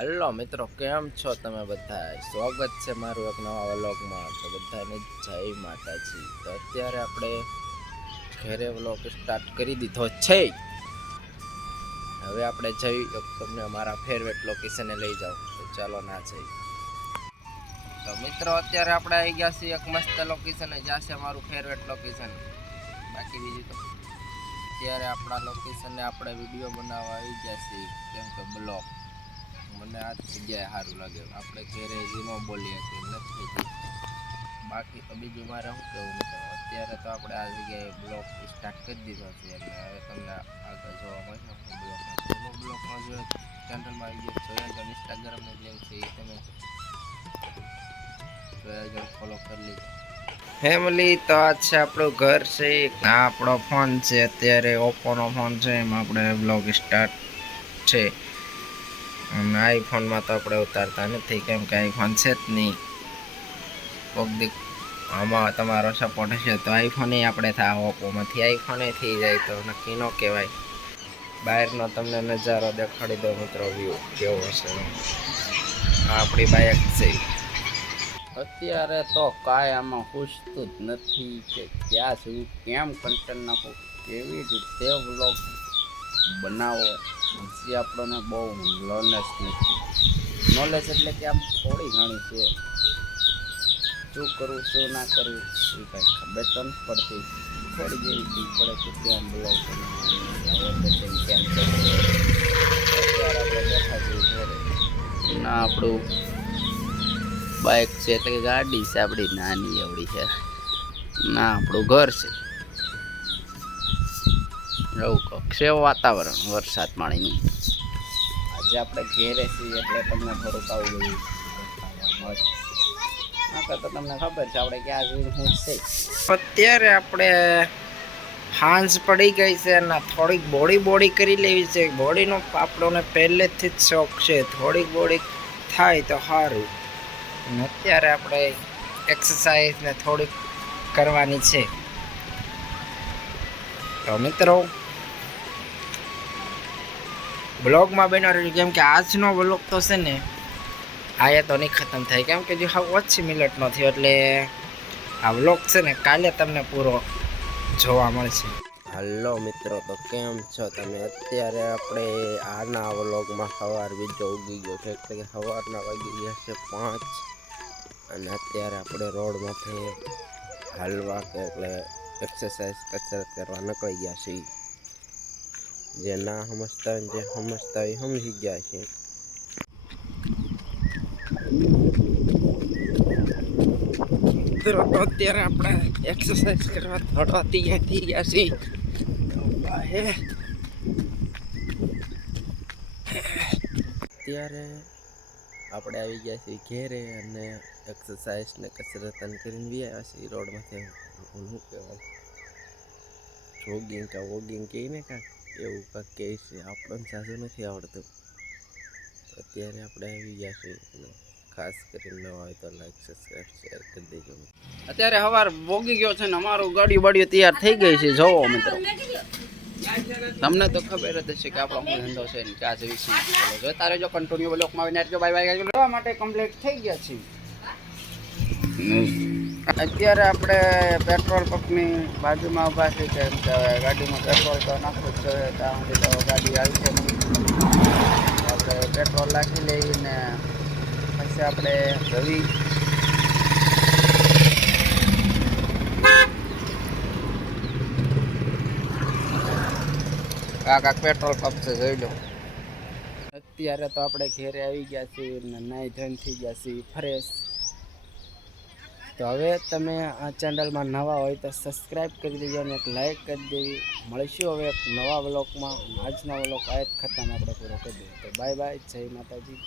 Hello મિત્રો, કેમ છો તમે બધા સ્વાગત છે મારું એક નવા વ્લોગમાં. તો બધાને જય માતાજી. તો અત્યારે આપણે ઘરે વ્લોગ સ્ટાર્ટ કરી દીધો છે. હવે આપણે જઈ તમને અમારા ફેવરેટ લોકેશને લઈ જાઓ તો ચાલો ના જઈ તો મિત્રો, અત્યારે આપણે આવી ગયા છીએ એક મસ્ત લોકેશન જ્યાં છે અમારું ફેવરેટ લોકેશન બાકી બીજું તો અત્યારે આપણા લોકેશને આપણે વીડિયો બનાવવા આવી ગયા છીએ. કેમ કે બ્લોગ મને આ જગ્યાએ સારું લાગે. આપણે ઘેરે જીનો બોલીએ કે નથી બાકી તો બીજું મારે શું કહેવું મિત્રો? અત્યારે તો આપણે આ જગ્યાએ બ્લોગ સ્ટાર્ટ કરી દીધો છે એટલે હવે તમને આગળ જોવા મળશે બ્લોકમાં બ્લોકમાં જો ચેનલમાં આવી ગયો જોયા જો ઇન્સ્ટાગ્રામની લિંક છે એ તમે જો ફોલો કરી લીધો ફેમિલી તો આ છે આપણું ઘર છે. આ આપણો ફોન છે. અત્યારે ઓપ્પોનો ફોન છે. એમાં આપણે બ્લોગ સ્ટાર્ટ છે. અને આઈફોનમાં તો આપણે ઉતારતા નથી, કેમ કે આઈફોન છે જ નહીં. કોક દી આમાં તમારો સપોર્ટ હશે તો આઈફોને આપણે થાય ઓપ્પોમાંથી આઈફોને થઈ જાય તો નક્કી ન કહેવાય. બહારનો તમને નજારો દેખાડી દો મિત્રો વ્યૂ કેવો હશે આપણી બાઇક છે. અત્યારે તો કાંઈ આમાં પૂછતું જ નથી કે ક્યાં સુધી કેમ કન્ટેન્ટ નાખું, કેવી રીતે વ્લોગ બનાવો. હજી આપણને બહુ નોલેજ નથી. નોલેજ એટલે કે આમ થોડી ઘણી છે શું કરવું, શું ના કરવું, એ કાંઈ ખબર તો નથી પડતી. થોડી જેવી ખબર પડે કે કેમ બોલાવું ના, આપણું બાઇક છે એટલે કે ગાડી છે, આપણી નાની એવડી છે. ના, આપણું ઘર છે. એવું કક્ષે છે વાતાવરણ વરસાદ પાણીનું. આજે આપણે ઘેરે છીએ એટલે તમને થોડુંક આવું ગયું તો તમને ખબર છે આપણે ક્યાં જઈને હું છે. અત્યારે આપણે હાંસ પડી ગઈ છે અને થોડીક બોડી બોડી કરી લેવી છે. બોડીનો આપણોને પહેલેથી જ શોખ છે. થોડીક બોડી થાય તો સારું. અને અત્યારે આપણે એક્સરસાઇઝ ને થોડીક કરવાની છે. તો મિત્રો બ્લોગમાં બન્યો રહ્યું, કેમ કે આજનો બ્લોગ તો છે ને આયા તો નહીં ખતમ થાય, કેમ કે જો હા ઓછી મિનિટનો થયો, એટલે આ વ્લોગ છે ને કાલે તમને પૂરો જોવા મળશે. હલો મિત્રો, તો કેમ છો તમે? અત્યારે આપણે આના વ્લોગમાં સવાર બીજો ઉગી ગયો છે, એટલે કે સવારના વાગી ગયા છે પાંચ, અને અત્યારે આપણે રોડમાંથી હાલવા કે એટલે એક્સરસાઇઝ કસરત કરવા નીકળી ગયા છીએ. જે ના સમજતા હોય જે સમજતા હોય સમજી ગયા છે. મિત્રો તો અત્યારે આપણે એક્સરસાઇઝ કરવા થોડા તૈયાર થઈ ગયા છીએ. અત્યારે આપણે આવી ગયા છીએ ઘેરે અને એક્સરસાઇઝ ને કસરત કરીને બી આવ્યા છીએ. રોડમાંથી શું કહેવાય? જોગિંગ કે વોગિંગ કહે ને કાંક એવું કાંક કહે છે. આપણને સાસુ નથી આવડતું. અત્યારે આપણે આવી ગયા છીએ. ખાસ કરીને નવા હોય તો લાઈક સબસ્ક્રાઈબ શેર કરી દેજો. અત્યારે સવાર ભોગી ગયો છે ને અમારું ગાડી બાડીઓ તૈયાર થઈ ગઈ છે. જોવો મિત્રો. તમને તો ખબર જ હશે કે આપણો શું ધંધો છે ને ક્યાં જેવી છે. જોતા રહેજો કન્ટિન્યુ બ્લોકમાં આવીને બાય બાય લેવા માટે કમ્પ્લીટ થઈ ગયા છે અત્યારે આપણે પેટ્રોલ પંપની બાજુમાં ઊભા છે કેમ કે હવે ગાડીમાં પેટ્રોલ તો નાખવું જ જોઈએ ત્યાં સુધી તો ગાડી આવી છે આપણે પેટ્રોલ નાખી લઈને પછી આપણે રવિ. આ કાંક પેટ્રોલ પંપ છે, જોઈ લો. અત્યારે તો આપણે ઘેરે આવી ગયા છીએ ને નાઈ ધોઈને થઈ ગયા છીએ, ફ્રેશ. તો હવે તમે આ ચેનલમાં નવા હોય તો સબસ્ક્રાઈબ કરી દેજો અને એક લાઇક કરી દેવી. મળીશું હવે એક નવા વ્લોગમાં આજનો વ્લોગ આ જ ખતમ આપણે પૂરો કરી દઈએ તો બાય બાય જય માતાજી.